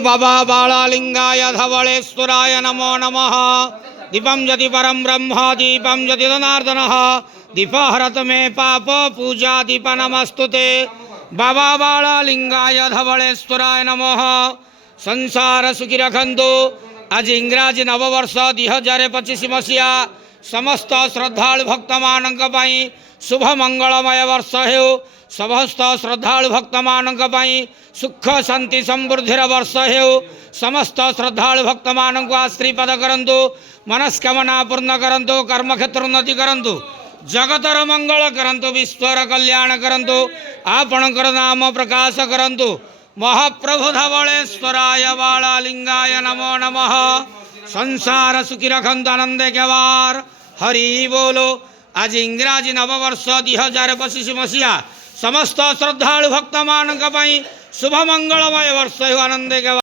बाबा बालालिंगाय धवलेश्वराय नमो नमः। दीपं ज्योति परम ब्रह्म दीपं ज्योति जनार्दनः दीपहरत मे पाप पूजा दीप नमस्तुते। बाबा बालालिंगाय धवलेश्वराय नमः। संसार सुखी रखंतु। आज इंग्राजी नववर्ष 2025 मसीहा समस्त श्रद्धालु भक्त मानक पई शुभ मंगलमय वर्ष हेउ। समस्त श्रद्धालु भक्त मानक पई सुख शांति समृद्धिर वर्ष हेउ। समस्त श्रद्धालु भक्त मानक आश्रीपद करंतु। मनस्कामना पूर्ण करंतु। कर्मक्षेत्र उन्नति करंतु। जगतर मंगल करंतु। विश्वर कल्याण करंतु। आपणकर नाम प्रकाश करंतु। महाप्रभु धवलेश्वराय बालालिंगाय नमो नमः। संसार सुखी रखंतु आनंदे केवार हरि बोलो। आज इंग्राजी नववर्ष 2025 मसीहा समस्त श्रद्धालु भक्त मानक पई शुभ मंगलमय वर्ष आनंदे केवार।